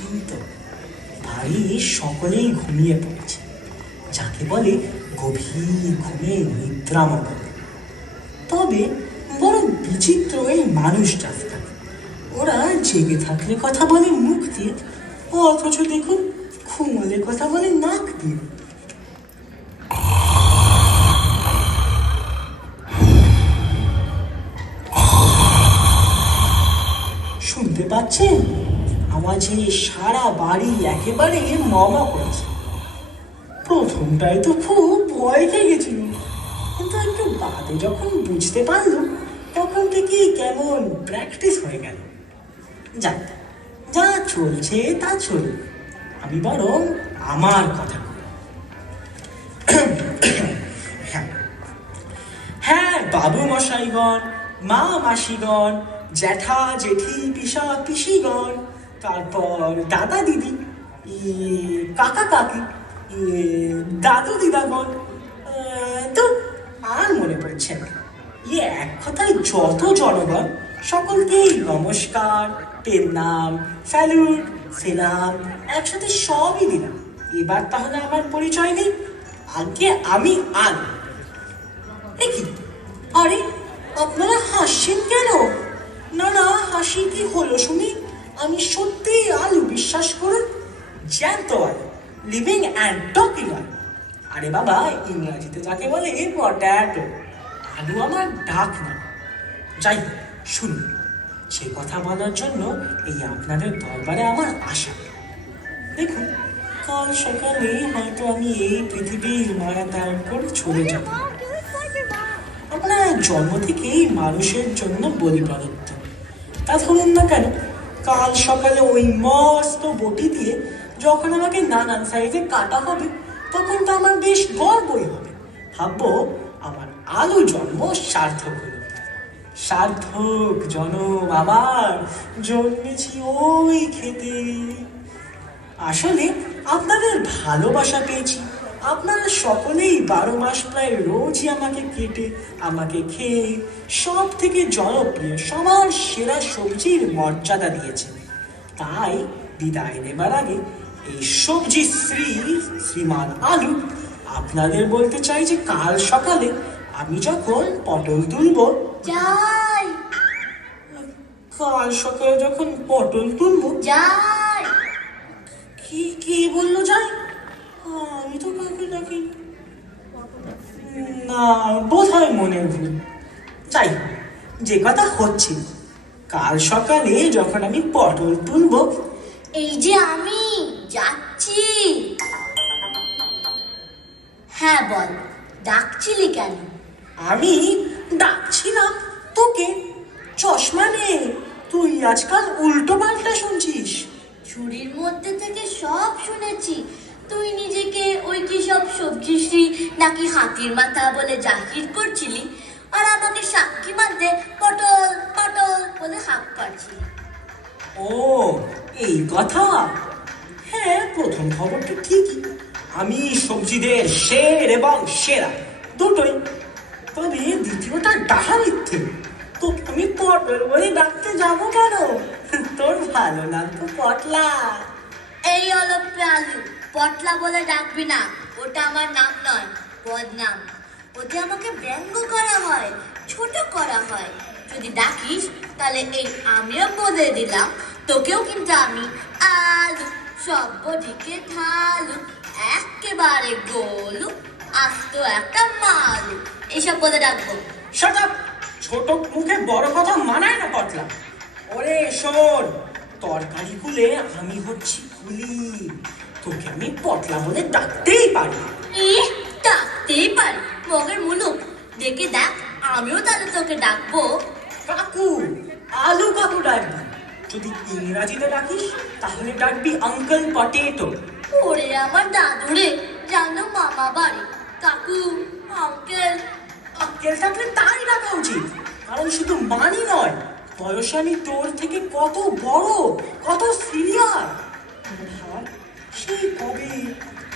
নিশ্চিন্ত। বাড়ির সকলেই ঘুমিয়ে পড়েছে, যাকে বলে গভীর ঘুমে নিদ্রামগ্ন। তবে বড় বিচিত্র এই মানুষ জাতটা। ওরা জেগে থাকলে কথা বলে মুখ দিয়ে, অথচ দেখুন ঘুমলে কথা বলে নাক দিয়ে। শুনতে পাচ্ছেন? আওয়াজে সারা বাড়ি একেবারে মমা করেছে। প্রথমটায় তো খুব ভয় খেয়ে গেছিল, কিন্তু একটু বাদে যখন বুঝতে পারলো, তখন থেকেই কেমন প্র্যাকটিস হয়ে গেল। যাক, যা চলছে তা চলুক, আমি বরং আমার কথা বলি। হ্যাঁ বাবু মশাইগণ, মা মাসিগণ, জ্যাঠা জেঠি পিসা পিসিগণ, তারপর দাদা দিদি, কাকা কাকি, দাদু দিদাগণ, তো আর মনে পড়ছে না। এক কথায় যত জনগণ, সকলকেই নমস্কার, পেন্নাম, স্যালুট, সেলাম একসাথে সবই দিলাম। এবার তাহলে আমার পরিচয় নেই, আগে আমি আলু। কি আরে, আপনারা হাসছেন কেন? না না, হাসি কি হলো শুনি? আমি সত্যি আলু, বিশ্বাস করুন, জ্যান্ত আলু, লিভিং অ্যান্ড টকিং আলু। আরে বাবা, ইংরাজিতে যাকে বলে পট্যাটো। আলু আমার ডাক না। যাই হোক, শুনুন, সে কথা বলার জন্য এই আপনাদের দরবারে আমার আশা। দেখুন, কাল সকালে হয়তো আমি এই পৃথিবীর মায়া ত্যাগ করে চলে যাব। আমরা জন্ম থেকেই মানুষের জন্য বলি প্রদত্ত। তা ধরুন না কেন, কাল সকালে ওই মস্ত বটি দিয়ে যখন আমাকে নানান সাইজে কাটা হবে, তখন তো আমার বেশ গর্বই হবে। ভাববো আমার আলু জন্ম সার্থক হলো। সার্থক জন্ম আমার, জন্মেছি ওই খেতে। আসলে আপনাদের ভালোবাসা পেয়েছি। আপনারা সকলেই 12 মাস প্রায় রোজই আমাকে কেটে, আমাকে খেয়ে সব থেকে জনপ্রিয়, সবার সেরা সবজির মর্যাদা দিয়েছেন। তাই বিদায় নেবার আগে এই সবজি শ্রীমান আলু আপনাদের বলতে চাই যে কাল সকালে আমি যখন পটল তুলবো, যাই কাল সকালে যখন পটল তুলবো, যাই কি কি বললো যাই? আমি তো কাউকে ডাকি না, বোধ হয় মনের ভুল। যাই হোক, যে কথা হচ্ছে, কাল সকালে যখন আমি পটল তুলবো, এই যে আমি যাচ্ছি। হ্যাঁ বল, ডাকছিলি কেন? আমি ডাকছি না তোকে। চশমা নে, তুই আজকাল উল্টো পাল্টা শুনছিস। চুরির মধ্যে থেকে সব শুনেছি। তুই নিজেকে ওই কি সব সবজি নাকি হাতির মাথা বলে জাহির করছিলি, আর আমাকে সাক্ষী মানতে পটল পটল বলে হাঁক পাচ্ছিলি। ও, এই কথা। হ্যাঁ, প্রথম খবরটা ঠিকই, আমি সবজিদের শের এবং সেরা দুটোই। তবে দ্বিতীয়টা ডাহা মিথ্যে। তো আমি পটল বলে ডাকতে যাবো কেন? তোর ভালো নাম তো পটলা। এই অলপ্পে আলু, পটলা বলে ডাকবি না। ওটা আমার নাম নয়, বদনাম। ওতে আমাকে ব্যঙ্গ করা হয়, ছোট করা হয়। যদি ডাকিস তাহলে এই আমিও বলে দিলাম, তোকেও কিন্তু আমি আলু, সব্যটিকে ঢালু, একেবারে গোলু, আস্ত একটা মালু, এইসব বলে ডাকবো। Shut up! ছোট মুখে বড় কথা মানায় না পটলা। ওরে শোন, তরকারি কুলে আমি হচ্ছি কুলি, তোকে আমি পটলা বলে ডাকতেই পারি। ডাকতেই পারি? মগের মুলুক, দেখে দেখ, আমিও তাহলে তোকে ডাকবো কাকু। আলু কাকু ডাকবি। যদি ইংরাজিতে ডাকিস তাহলে ডাকবি আঙ্কেল পটেটো। ওরে আমার দাদুরে, জানো মামা বাড়ি, কাকু, আঙ্কেল। আঙ্কেল থাকলে তাই ডাকা উচিত, কারণ শুধু মানি নয়, বয়সে আমি তোর থেকে কত বড়, কত সিনিয়র। ভাব, সেই কবে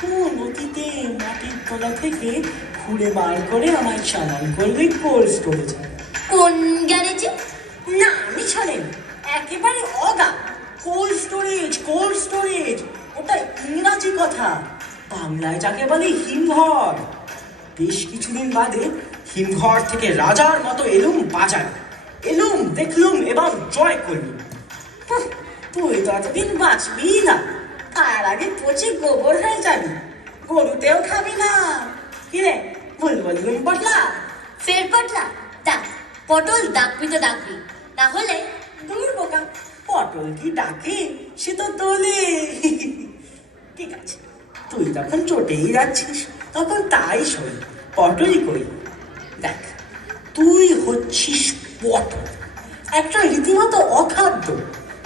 কোন অতীতে মাটির তলা থেকে খুঁড়ে বার করে আমায় চালান করলে কোল্ড স্টোরেজে। কোন গ্যারেজে? না, আমি ছাড়েন, একেবারে অগা। Cold storage, cold storage. কথা, বাংলায় যাকে বলে হিমঘর। বেশ কিছুদিন বাদে হিমঘর থেকে রাজার মতো এলুম বাজারে। এলুম, দেখলুম এবং জয় করলুম। হুঁ, তুই তো এতদিন বাঁচবি না, তার আগে পচে গোবর হয়ে যাবি, গরুতেও খাবি না। কিরে, ভুল বললুম পটলা? ফের পটলা, ডাক। পটল ডাকবি তো ডাকবি, না হলে দূর বোকা, পটল কি ডাকে, সে তো তোলে। ঠিক আছে, তুই যখন চটেই যাচ্ছিস তখন তাই শোন, পটলই করি। দেখ, তুই হচ্ছিস পটল, একটা রীতিমতো অখাদ্য।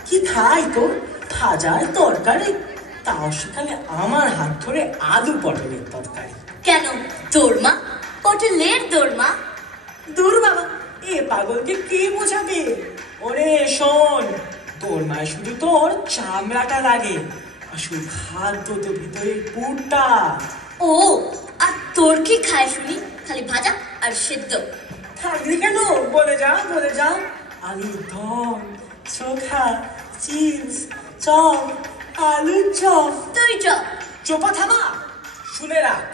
কি খাই তোর ভাজার তরকারি, তাও সেখানে আমার হাত ধরে আলু পটলের তরকারি। কেন দোরমা? পটলের দোরমা? দূর বাবা, এ পাগলকে কে বোঝাবে? ওরে শোন, তোর মায় শুধু তোর চামড়াটা লাগে, আসল খাদ্য তো ভিতরের পুরটা। ও, আর তোর কি খায় শুনি? খালি ভাজা আর সেদ্ধ। থাকলি কেন, বলে যা বলে যা। আলুর দম, চোখা, চিপস, চপ, আলুর চপ। তুই চপ। চোপা থামা, শুনে রাখ।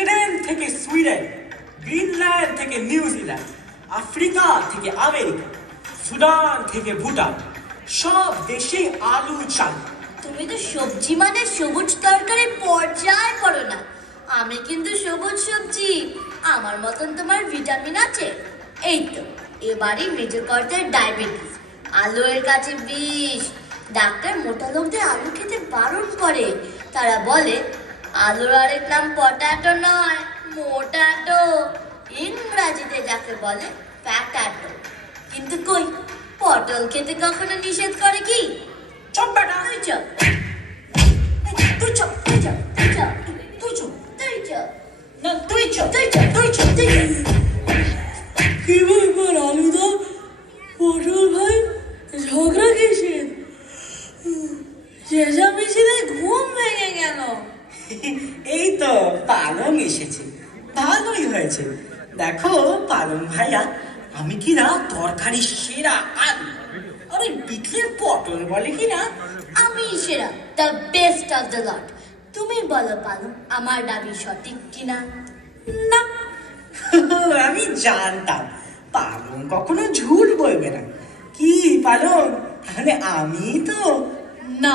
ইডেন থেকে সুইডেন, গ্রিনল্যান্ড থেকে নিউজিল্যান্ড, আফ্রিকা থেকে আমেরিকা, সুদান থেকে ভুটান, সব দেশে আলু চাল। তুমি তো সবজি মানে সবুজ তরকারি পর্যায় করো না। আমি কিন্তু সবুজ সবজি, আমার মতন তোমার ভিটামিন আছে। এই তো এবারই মেজর কর্তার ডায়াবেটিস, আলু এর কাছে বিষ। ডাক্তার মোটা লোকদের আলু খেতে বারণ করে। তারা বলে আলুর আরেক নাম পটাটো নয়, মোটাটো। ইংরাজিতে যাকে বলে প্যাটাটো। কিন্তু কই, পটল খেতে কখনো নিষেধ করে কি? চপ বেটা, তুই চপ, তুই চপ, তুই চপ, তুই চপ, তুই চপ, তুই চপ, না তুই চপ, তুই চপ, তুই চপ, তুই চপ। কি ব্যাপার আলুদা, পটল ভাই, ঝগড়া কিসের? চেঁচামেচিতে ঘুম ভেঙে গেল। এই তো পালং এসেছে, ভালোই হয়েছে। দেখো পালং ভাইয়া, আমি কিনা তরকারি সেরা আলু, আরে বিকেলের পটল বলে কিনা আমি সেরা, the best of the lot. তুমি বলো পালু, আমার দাবি সঠিক কিনা? না। আমি জানতাম পালং কখনো ঝুট বলবে না। কি পালং, তাহলে আমি তো না।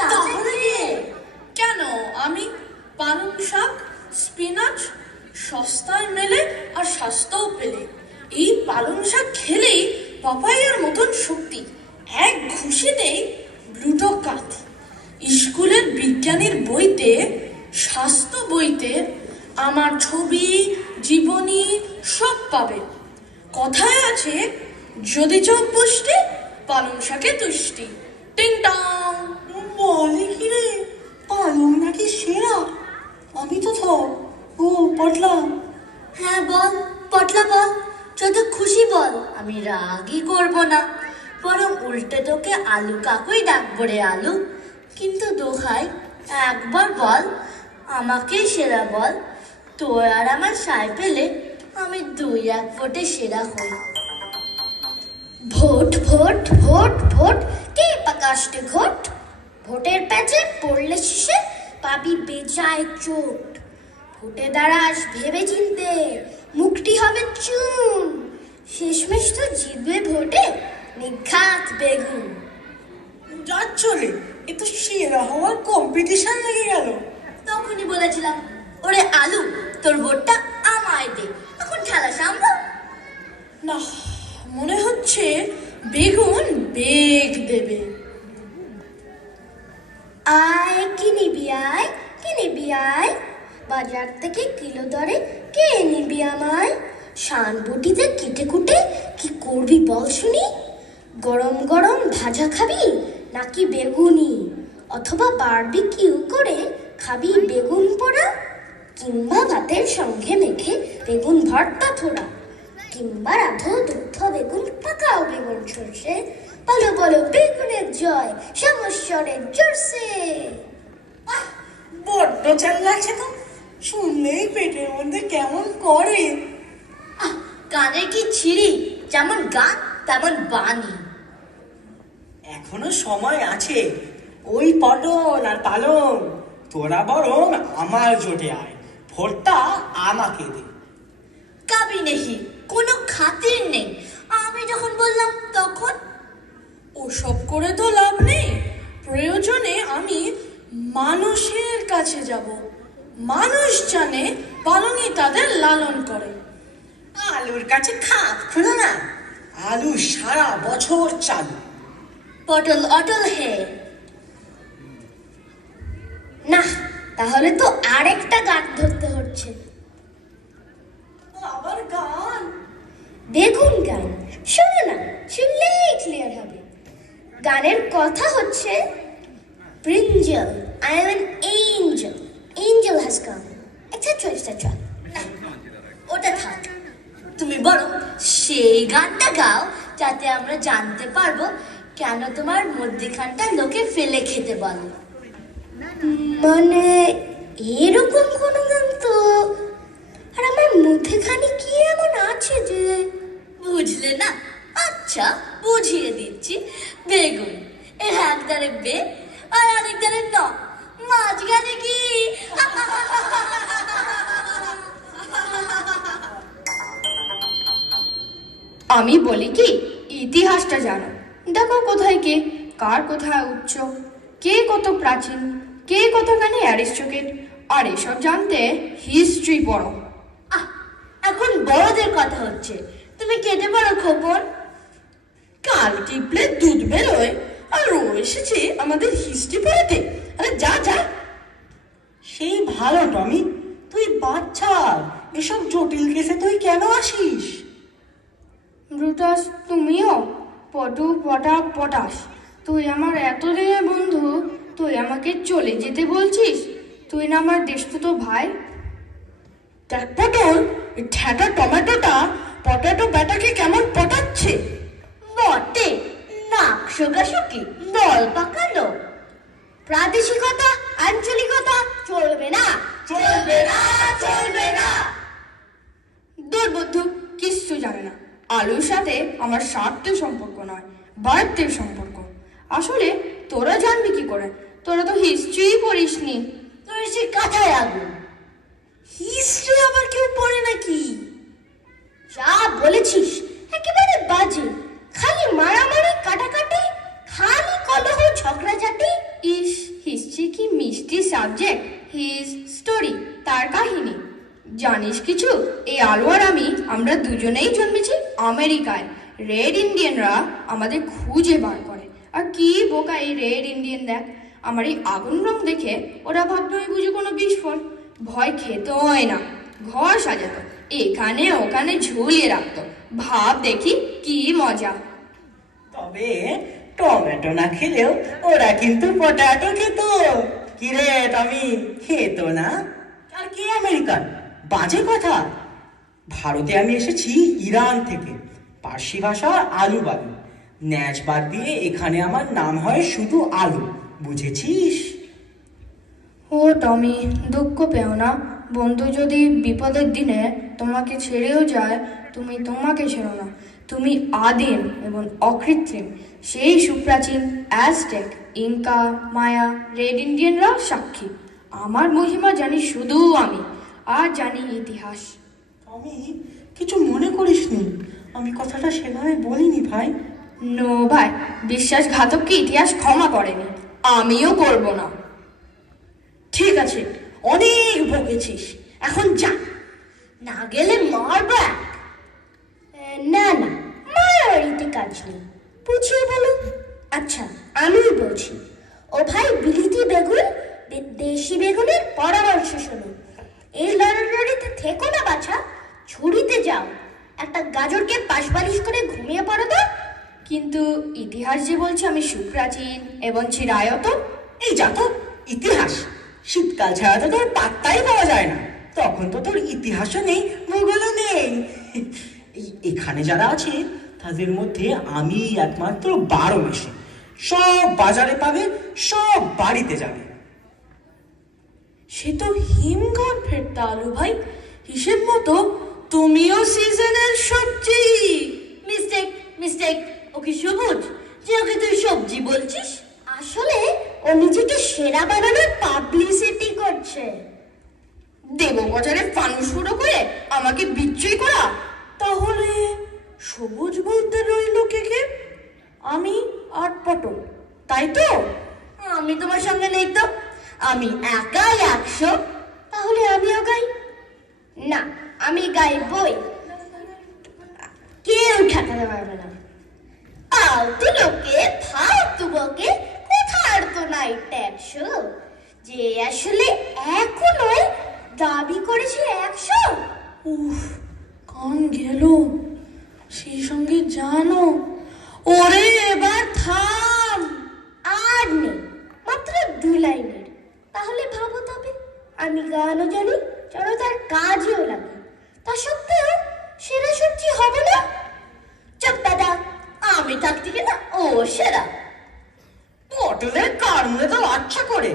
তাহলে কেন? আমি পালং শাক, স্পিনাচ সস্তায় মেলে আর স্বাস্থ্যও পেলে। এই পালং শাক খেলেই পাপাইয়ার মতন শক্তি, এক ঘুষিতেই ব্লুটো কাত। স্কুলের বিজ্ঞানের বইতে, স্বাস্থ্য বইতে আমার ছবি, জীবনী সব পাবে। কথায় আছে, যদি চোখ পুষ্টি, পালং শাকে তুষ্টি। টিং টং। বলে কি রে, পালং নাকি সেরা? আমি তো ও পটলা। হ্যাঁ বল পটলা বল, যত খুশি বল, আমি রাগই করব না। বরং উল্টে তোকে আলু কাকুই ডাকবো রে আলু। কিন্তু দোহাই, একবার বল, আমাকেই সেরা বল। তোর আর আমার সাই পেলে আমি 2-1 ভোটে সেরা হই। ভোট ভোট ভোট ভোট, কে পাকাশটি ঘোট। ভোটের প্যাচে পড়লে শিশে পাবি বেজায় চোট। ভোটে দাঁড়াস ভেবে চিনতে, মুখটি হবে চুন। শেষমেশ তো জিতবে ভোটে নিঘাত বেগুন। যাচ্ছ রে, এ তো সেরা হওয়ার কম্পিটিশন লেগে গেল। তখনই বলেছিলাম, ওরে আলু, তোর ভোটটা আমায় দে, এখন খেলা সামলা। না, মনে হচ্ছে বেগুন বেগ দেবে। আয় কি নিবি, আয় কি নিবি, আয় বাজার থেকে কিলো দরে কে নিবি আমায়। শানবুটিতে কেটে কুটে কি করবি বল শুনি। গরম গরম ভাজা খাবি নাকি বেগুনি, অথবা বারবিকিউ করে খাবি বেগুন পোড়া, কিংবা ভাতের সঙ্গে মেখে বেগুন ভর্তা থোড়া, কিংবা রাধো দুগ্ধ বেগুন পাকাও বেগুন সর্ষে। বলো বলো বেগুনের জয়, সমস্যরের জোরসে। বড্ড চাল লাগছে তো, শুনলেই পেটের মধ্যে কেমন করে। গানে কি ছিরি, যেমন গান তেমন বাণী। এখনো সময় আছে, ওই পটল আর পালং তোরা বরং আমার জোটে আয়, ভোটটা আমাকে দে। কাবি নেহি, কোনো খাতির নেই। আমি যখন বললাম তখন ওসব করে তো লাভ নেই। প্রয়োজনে আমি মানুষের কাছে যাব। মানুষ জানে পালঙি তাদের লালন করে। আলুর কাছে খাপ খুলো না, আলু সারা বছর চালু। পটল অটল হে। না, তাহলে তো আরেকটা গান ধরতে হচ্ছে। আবার গান? বেগুন গান, শোনো না, শুনলেই ক্লিয়ার হবে। গানের কথা হচ্ছে, brinjal, I am an angel, angel has come, etc. etc. ওটা থাক, তুমি বরং সেই গানটা গাও, যাতে আমরা জানতে পারবো কেন তোমার মধ্যেখানটা লোকে ফেলে খেতে বলে। মানে এরকম কোনো গান তো। আর আমার মধ্যেখানে কি এমন আছে যে, বুঝলে না? আচ্ছা, বুঝিয়ে দিচ্ছি। বেগুন, এর একধারে বে আর আরেকধারে ন, মাঝখানে কি? আমি বলি কি, ইতিহাসটা জানো। দেখো কোথায় কে, কার কোথায় উচ্চ, কে কত প্রাচীন, কে কতখানি অ্যারিস্টোক্রেট। আর এসব জানতে হিস্ট্রি পড়ো। এখন বড়দের কথা হচ্ছে, তুমি কেটে পারো খোকন। কাল টিপলে দুধ বেরোয়, আর ও এসেছে আমাদের হিস্ট্রি পড়াতে। আরে যা যা। সেই ভালো টমি, তুই বাচ্চা, এসব জটিল কেসে তুই কেন আসিস? ব্রুটাস, তুমিও? পটু পটা পটাশ, তুই আমার এতদিনের বন্ধু, তুই আমাকে চলে যেতে বলছিস? তুই না আমার দেশতুতো ভাই। দেখ পটল, এই ঠ্যাটা টমেটোটা পটেটো ব্যাটাকে কেমন পটাচ্ছে। বটে, নাক শোকাশুকি, দল পাকালো। প্রাদেশিকতা, আঞ্চলিকতা চলবে না, চলবে না, চলবে না। দুর্বুদ্ধ, কিচ্ছু জানে না। আলুর সাথে আমার স্বার্থের সম্পর্ক নয়, বাড়ির সম্পর্ক। আসলে তোরা জানবি কি করে? তোরা তো হিস্ট্রি পড়িসনি। তোর সে কাঁথায় আগুন। হিস্ট্রি আবার কেউ পড়ে নাকি? যা বলেছিস একেবারে বাজে। খালি মারামারি, কাটাকাটি, খালি কলহ, ঝগড়াঝাটি। ইস, হিস্ট্রি কি মিষ্টি সাবজেক্ট। হিজ স্টোরি, তার কাহিনী। জানিস কিছু? এই আলু আর আমরা দুজনেই জন্মেছি আমেরিকায়। রেড ইন্ডিয়ানরা আমাদের খুঁজে বার করে। আর কি বোকা এই রেড ইন্ডিয়ান! দেখ, আমার এই আগুন রং দেখে ওরা ভাবতো এই বুঝি কোনো বিস্ফোরণ। ভয় খেত হয় না, ঘর সাজাতো, এখানে ওখানে ঝুলিয়ে রাখতো। ভাব দেখি কি মজা। তবে টমেটো না খেলেও ওরা কিন্তু পটাটো খেত। কিরে টমি, খেত না? আর কে আমেরিকান? বাজে কথা। ভারতে আমি এসেছি ইরান থেকে, পার্সি ভাষা আলু বালু। ন্যাচ বাদ দিয়ে এখানে আমার নাম হয় শুধু আলু, বুঝেছিস? ও টমি, দুঃখ পেও না। বন্ধু যদি বিপদের দিনে তোমাকে ছেড়েও যায়, তুমি তোমাকে ছেড়ো না। তুমি আদিম এবং অকৃত্রিম। সেই সুপ্রাচীন অ্যাজটেক, ইনকা, মায়া, রেড ইন্ডিয়ানরা সাক্ষী। আমার মহিমা জানি শুধু আমি, আর জানি ইতিহাস। টমি, কিছু মনে করিসনি, আমি কথাটা সেভাবে বলিনি ভাই। নো ভাই, বিশ্বাসঘাতককে ইতিহাস ক্ষমা করেনি, আমিও করব না। ঠিক আছে, অনেক বকেছিস, এখন যা। না গেলে মারবো এক। না না, মারামারিতে কাজ নেই, বুঝিয়ে বলো। আচ্ছা, আমি বলছি। ও ভাই, বিলিতি বেগুন, দেশি বেগুনের পরামর্শ শোনো। এই লড়ালড়িতে থেকো না বাছা, ছুরিতে যাও। একটা গাজরকে পাশবালিশ করে ঘুমিয়ে পড়ো তো। কিন্তু ইতিহাস যে বলছে আমি সুপ্রাচীন এবং চিরায়ত। এই যা তো, ইতিহাস শীতকাল ছাড়া তো তোর পাত্তাই পাওয়া যায় না। তখন তো তোর ইতিহাসও নেই, ভূগোলও নেই। এখানে যারা আছে তাদের মধ্যে আমি একমাত্র 12 মেশে। সব বাজারে পাবে, সব বাড়িতে যাবে। সে তো হিমগর্ভের আলু ভাই। হিসেব মতো তুমিও সিজনের সবজি। মিস্টেক মিস্টেক, ওকে সবুজ যে ওকে তুই সবজি বলছিস। আসলে ও নিজেকে সেরা বানানোর পাবলিসিটি করছে। দেববাজারে ফানুস ফুটো করে আমাকে বিচ্ছুই করা। তাহলে সবুজ বলতে রইল কে? আমি আর পটল, তাই তো? আমি তোমার সঙ্গে নেই তো, আমি একাই 100। তাহলে আমিও গাই। না, আমি গাইবই, কেউ ঠেকাতে পারবে না। ফালতু লোকে ফালতু বকে কোথার তো নাই ট্যাক্সো, যে আসলে এখনো দাবি করেছে 100। উফ, কান গেল। সেই সঙ্গে জানো, ওরে এবার থাম। আর নেই, মাত্র 2 লাইনের। তাহলে ভাবো তবে, আমি গানও জানি, চলো তার কাজও লাগে, তা সত্ত্বেও সেরা সবজি হবে না। চুপ দাদা, আমি থাকতে কিনা ও সেরা। পটলের কারণে তো আচ্ছা করে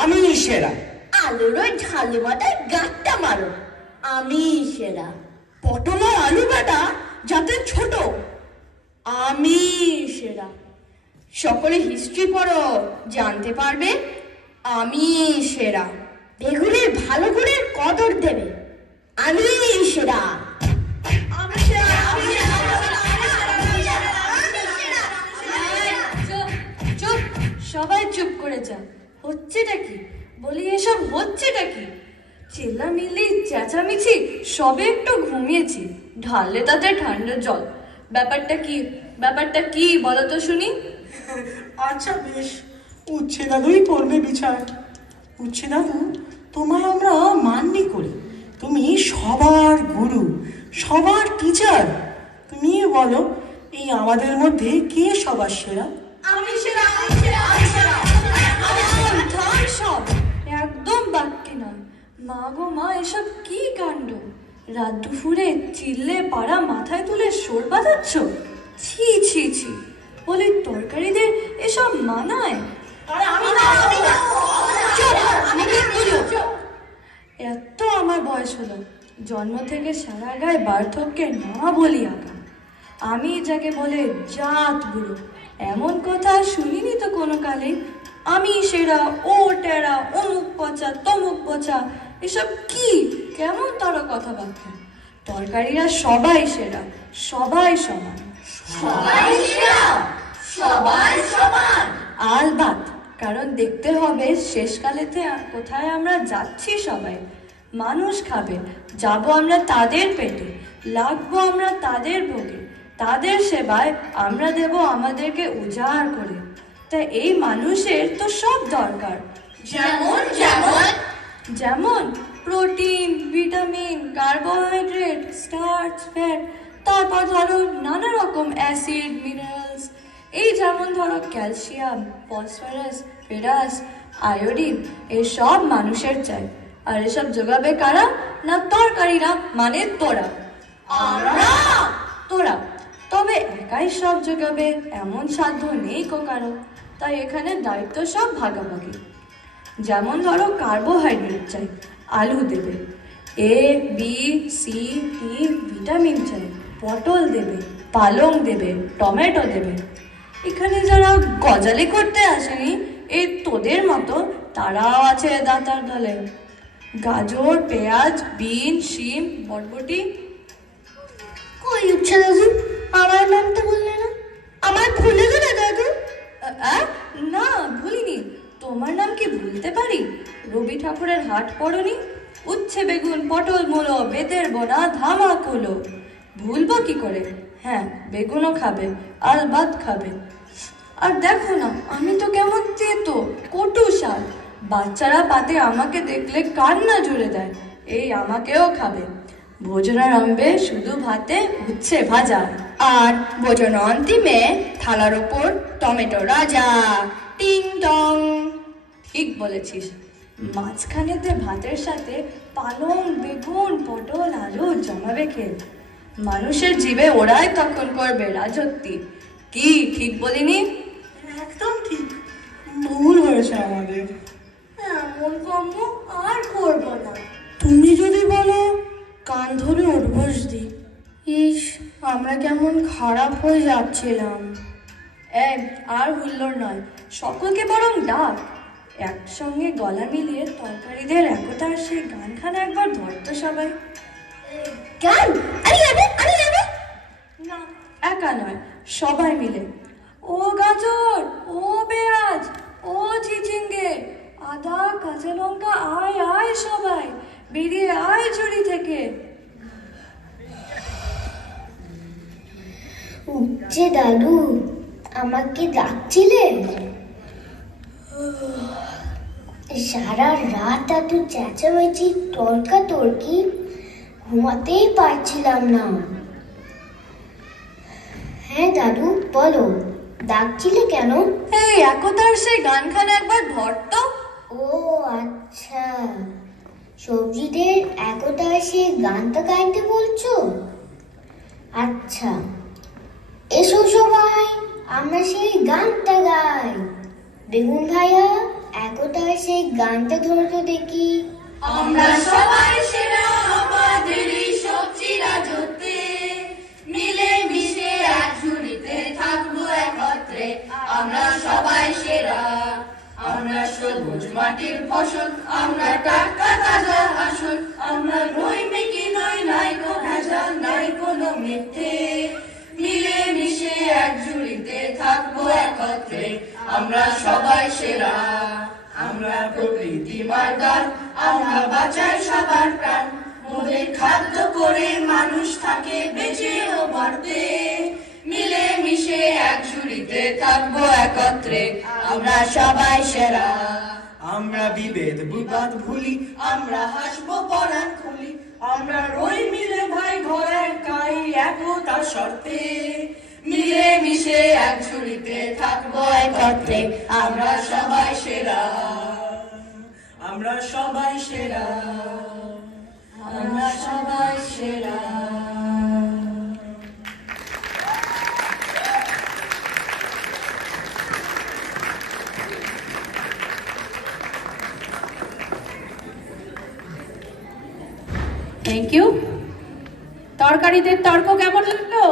আমি সেরা। আলুর ওই ঝালু মাথায় গাঁটটা মারো, আমি সেরা। পটল আর আলু বাটা যাতে ছোট, আমি সেরা। সকলে হিস্ট্রি পড়ো, জানতে পারবে আমি সেরা। বেগুনের ভালো গুণের কদর দেবে, আমি সেরা। চুপ চুপ, সবাই চুপ করে যা। হচ্ছেটা কি? বলি এসব হচ্ছেটা কি? চেল্লামিল্লি চেঁচামেচি, সবে একটু ঘুমিয়েছি, ঢাললে তাতে ঠান্ডা জল। ব্যাপারটা কি বলো তো শুনি। আচ্ছা বেশ, উচ্ছে দাদুই পড়বে বিচার। উচ্ছে দাদু, তোমায় আমরা মাননি করি, তুমি সবার গুরু, সবার টিচার। তুমি বলো, এই আমাদের মধ্যে কে সবার সেরা? আমি সেরা। থাম সব, একদম বাক্যে নয়। মা গো মা, এসব কি কাণ্ড! রাত দুপুরে চিল্লে পাড়া মাথায় তুলে সোর বাজাচ্ছ? ছি ছি ছি, বলে তরকারিদের এসব মানায়? এত আমার বয়স হলো, জন্ম থেকে সারা গায়ে বার্ধক্যে না বলি আঁকা। আমি যাকে বলে জাত বুড়ো, এমন কথা শুনিনি তো কোনো কালে। আমি সেরা, ও টেরা, অমুক পচা, তমুক পচা, এসব কি কেমন তার কথাবার্তা? তরকারিরা সবাই সেরা, সবাই সমান। আলবাত, কারণ দেখতে হবে শেষকালেতে কোথায় আমরা যাচ্ছি সবাই। মানুষ খাবে, যাব আমরা তাদের পেটে, লাগবো আমরা তাদের ভোগে, তাদের সেবায় আমরা দেব আমাদেরকে উজাড় করে। তা এই মানুষের তো সব দরকার। যেমন protein, vitamin, carbohydrate, starch, fat, তারপর ধরো নানা রকম অ্যাসিড, মিনারেলস। এই যেমন ধরো ক্যালসিয়াম, ফসফরাস, ফেরাস, আয়োডিন, এসব মানুষের চাই। আর এসব যোগাবে কারা? না তরকারিরা, মানে তোরা। তোরা তবে একাই সব যোগাবে এমন সাধ্য নেই কো কারো, তাই এখানে দায়িত্ব সব ভাগাভাগি। যেমন ধরো কার্বোহাইড্রেট চাই, আলু দেবে। A B C D vitamin চাই, পটল দেবে, পালং দেবে, টমেটো দেবে। এখানে যারা গজালি করতে আসেনি এই তোদের মতো, তারাও আছে দাতার দলে। গাজর, পেঁয়াজ, বিন, শিম, বরবটি। কই উচ্ছে দাদু, আমার নাম তো বললে না, আমার ভুলে গেলে দাদু? না, ভুলিনি। তোমার নাম কি ভুলতে পারি? রবি ঠাকুরের হাট পড়নি? উচ্ছে, বেগুন, পটল, মূলো, বেতের বোনা, ধামাক হলো। ভুলবো কি করে? হ্যাঁ, বেগুনও খাবে, আলবাত খাবে। আর দেখো না, আমি তো কেমন তেতো, কটু স্বাদ। বাচ্চারা পাতে আমাকে দেখলে কান্না জুড়ে দেয়, এই আমাকেও খাবে। ভোজনারম্ভে শুধু ভাতে উচ্ছে ভাজা, আর ভোজন অন্তিমে থালার ওপর টমেটো রাজা। টিং টং। ঠিক বলেছিস। মাঝখানেতে ভাতের সাথে পালং, বেগুন, পটল, আলু জমাবে খেয়ে। মানুষের জিভে ওরাই তখন করবে রাজত্বি। কি ঠিক বলিনি? একদম ঠিক, ভুল হয়েছে আমাদের। এমন কর্ম আর করবো না। তুমি যদি বলো, কান ধরে উঠবোস দি। ইস, আমরা কেমন খারাপ হয়ে যাচ্ছিলাম। এই আর হুল্লোড় নয়, সকলকে বরং ডাক। একসঙ্গে গলা মিলিয়ে তরকারিদের একতার সেই গানখানা একবার ধরতো সবাই। গান আরে যাবে না, একা নয়, সবাই মিলে। ও গাজর, ও পেঁয়াজ, ও চিচিঙ্গে, আদা, কাঁচা লঙ্কা, আয় আয় সবাই, বেরিয়ে আয় ঝুড়ি থেকে। উঠছে দাদু, আমাকে ডাকছিলেন? সারা রাত এত চেঁচামেচি তর্কাতর্কি, ঘুমাতেই পারছিলাম না। হ্যাঁ দাদু বলো, ডাকছিলে কেন? এই একতার সেই গানখানা একবার ধরতো। ও আচ্ছা, সবজিদের একতা সে গানটা গাইতে বলছো? আচ্ছা, এসো সবাই আমরা সেই গানটা গাই। বেগুন ভাইয়া একতা সেই গানটা ধরতো দেখি। আমরা সবাই সেরা আমাদেরই সবজি রাজত্বে, মিলে মিশে এক ঝুড়িতে থাকবো একত্রে। আমরা সবাই সেরা, আমরা সবুজ মাটির ফসল, আমরা টাটকা তাজা আসল, আমরা নই মেকি নই, নাই কো ভেজাল, নাই কোনো মিথ্যে। মিলে মিশে এক ঝুড়িতে থাকবো একত্রে, আমরা সবাই সেরা। আমরা প্রকৃতি মার্গার, আমরা বাঁচাই সবার প্রাণ, মোদের খাদ্য করে মানুষ থাকে বেঁচে ও বাড়তে। মিলে মিশে এক ঝুড়িতে থাকবো একত্রে, আমরা সবাই সেরা। আমরা বিভেদ বিবাদ ভুলি, আমরা হাসবো পরাণ খুলি, আমরা রই মিলে ভাই ঘর একাই একতার শর্তে। মিলে মিশে এক ঝুড়িতে থাকবো একত্রে, আমরা সবাই সেরা। আমরা সবাই সেরা, আমরা সবাই সেরা। Thank you. তরকারিদের তর্ক কেমন লাগলো?